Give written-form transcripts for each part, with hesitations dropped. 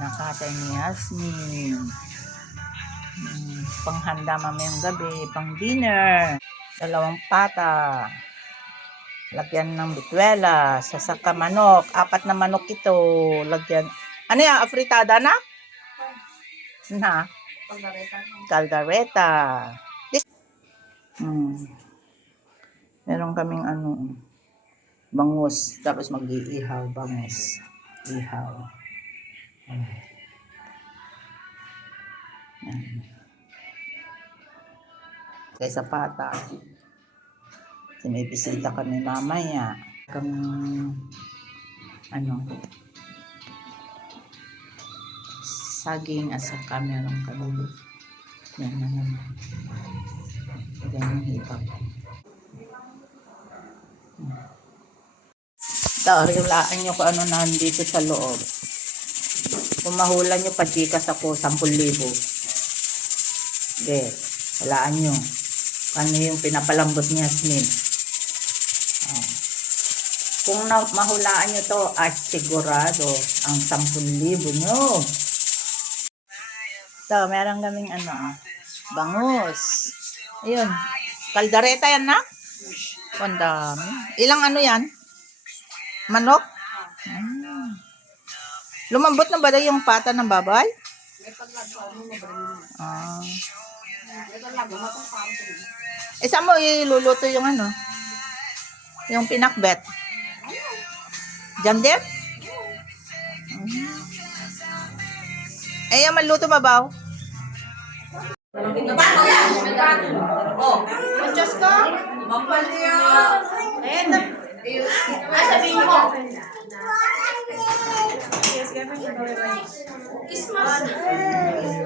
Nakatay ni Yasmin. Panghanda mamayang gabi, pang dinner. 2 pata. Lagyan ng bituela, sasaka manok. 4 na manok ito. Lagyan. Ano yan? Afritada na? Na? Caldereta. Meron kaming bangus. Tapos mag-iihaw, bangus. Ihaw. Kaysa pata. Kasi may bisita kami mamaya. Saging at saka meron kami. Yan na naman. Ganyan hipag. Hulaan nyo kung ano nandito sa loob. Kung mahula nyo, pajikas ako 10,000. Okay. Hulaan nyo. Ano yung pinapalambot ni Yasmin. Kung mahulaan nyo to, sigurado ang 10,000 nyo. So, meron kaming bangus. Ayun. Caldereta yan na? Ang dami. Ilang yan? Manok? Lumambot na ba yung pata ng baboy? Saan mo iluluto yung yung pinakbet? Diyan din? Yung maluto mabaw? Nabato yan! Diyos ko! Mampaliyo! Sabihin mo! Christmas!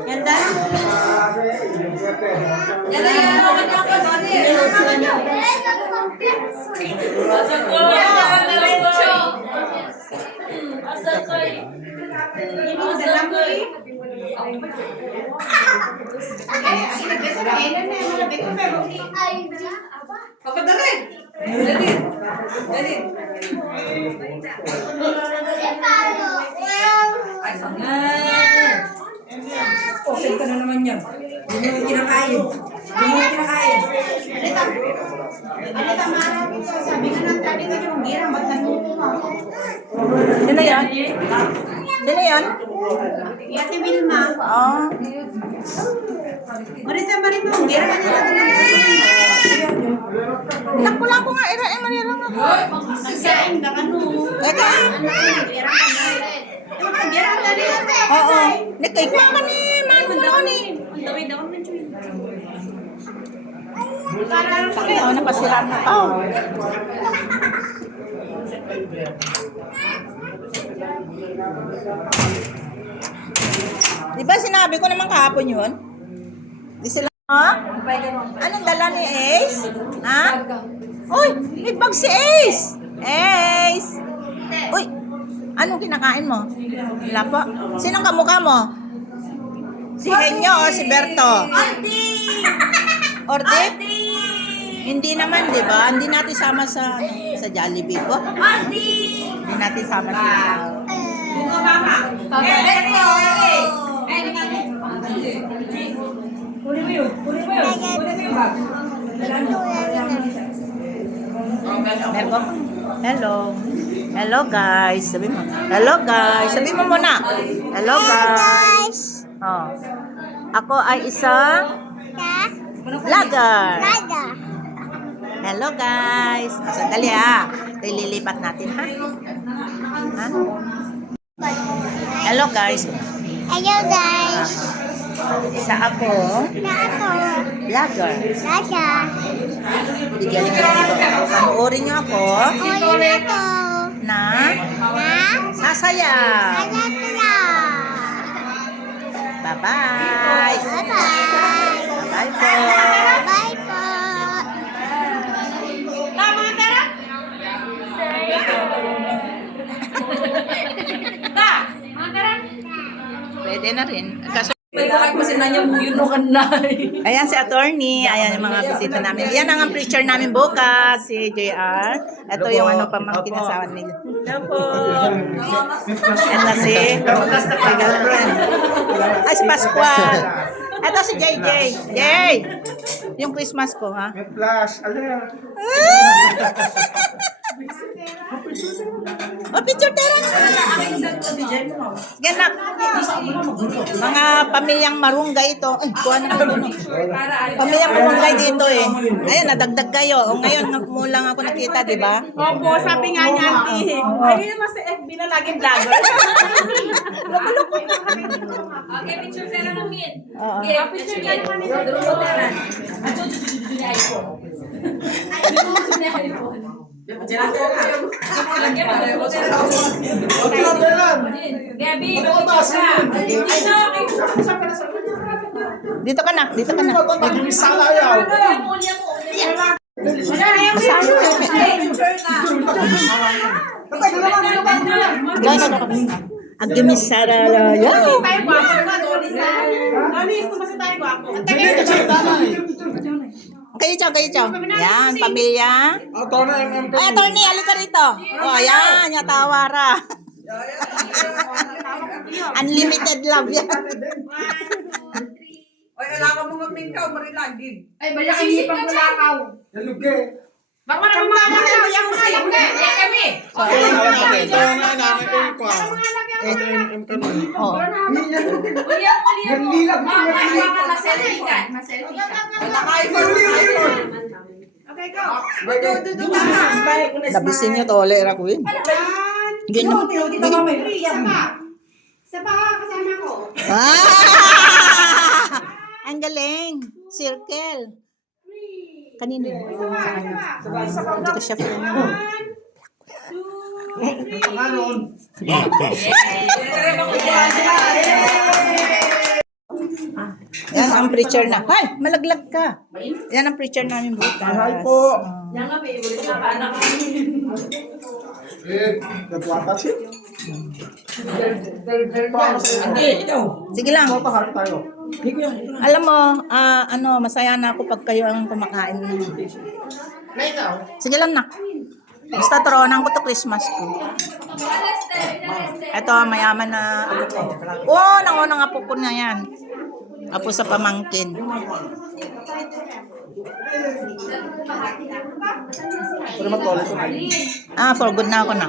Ganda! Yan na yan! Ano ka doon eh? Asa ko! Asa ko! Asa ko! Papadali! Dali! Dali! Ay, sangan! Saan ka na naman yan? Hindi mo kinakain. Hindi mo kinakain. Alita, marami ko. Sabi nga ng tali ka yung gira, magtanong mo. Sino yan? Sino yan? Yate Vilma. Marita, marita, yung gira ka nila. Laku-laku nga, marira nga. Nagsaing ka Eka? Gira ka na. Gira ka na. Oo. Nagkaikwa ka ni Mano mo ni. Ang dawid ako ng chewin. Kaya napasiran na. Diba sinabi ko naman kahapon yun? Di sila, Anong dala ni Ace? Ha? Uy, may bag si Ace! Ace! Uy, anong kinakain mo? Wala po. Sinong kamukha mo? Si Henyo o si Berto? Ordi! Ordi? Hindi naman, di ba? Hindi natin sama sa Jollibee po. Ordi! Hindi natin sama sila. Bunga mama. Berto! Kunin mo yun. Kunin mo yun. Kunin mo yung bag. Mergo? Hello. Hello guys. Sabi mo. Hello guys. Sabi mo muna. Hello guys. Oh. Ako ay isang vlogger. Hello guys. Sandali ha. Ito ililipat natin ha. Hello guys. Hello guys. Isa ako. Vlogger. Bigyan niyo ako. Panoorin niyo ako. Na sasaya. Bye-bye. Bye po. Bye po. Pwede na rin. Kaso May kakak mo si na niya mo yun kan na. Ayan si attorney. Ayan yung mga bisita namin. Yan ang preacher namin bukas, si JR. Ito yung ano pamangkin na sa nila. Hello po. Ito si girlfriend. Ay, si Pascual. Ito si JJ. Jay! Yung Christmas ko, ha? May flash. Alin? Oh, picture tara. Yan na. Mga pamilyang marunggay ito. Ay, kuha na ito. Pamilyang marunggay dito eh. Ayun, nadagdag kayo. O ngayon, mo lang ako nakita, di ba? Opo, sabi nga niya, auntie. Ayun naman sa FB na laging vlogger. Okay, picture pera ng hit. Oo. Okay, picture yan. Duro pera. Gabi, Dito ka na. Dito ka na. Sana ayaw. Guys, agamisara. Yan. Tayo gwapo nga, Doris. Doris, kung kasi tayo gwapo. Kayo, chow. Yan, pamilya. Ay, attorney, halika rito. Oh, yan, yatawara. Unlimited love yan. Oy, alam mo ng mingkaw, marilagig. Ay, bala kayo ipang kulakaw. Yaluge. Baka naman mga yung sayang ka. Yan kami. Ito yung namin ko yung kwa. Oh. Uliyak. Maselfie ka. Okay, go. Labisin niyo to, lera ko yun. Ganyan. Isa pa kasama ko. Ah! Ang galing. Circle. Kanino yun? Sa kanya. Hindi ko siya film. Yan ang preacher na. Hay, malaglag ka. Yan ang preacher namin bukas. Hi po. Yan nga, may ulit na anak kami. Nagwata siya. Sige lang. Patahal tayo. Alam mo, masaya na ako pag kayo ang kumakain. Sige lang na. Basta toronan ko to Christmas ko. Ito, mayaman na apo ko. Oo, nangunang apo ko na yan. Apo sa pamangkin. Pero mag-toilet ko na. For good na ako na.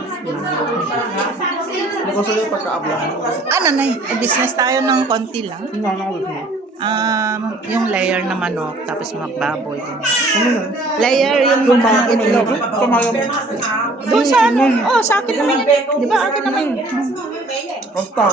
Ano ko sa'yo pagka-abla? Ano na business tayo ng konti lang. Yung layer na manok, tapos magbaboy. Layer yung mga itlog. Doon sa ano? Oh, sa akin naman. Di ba akin naman? Basta.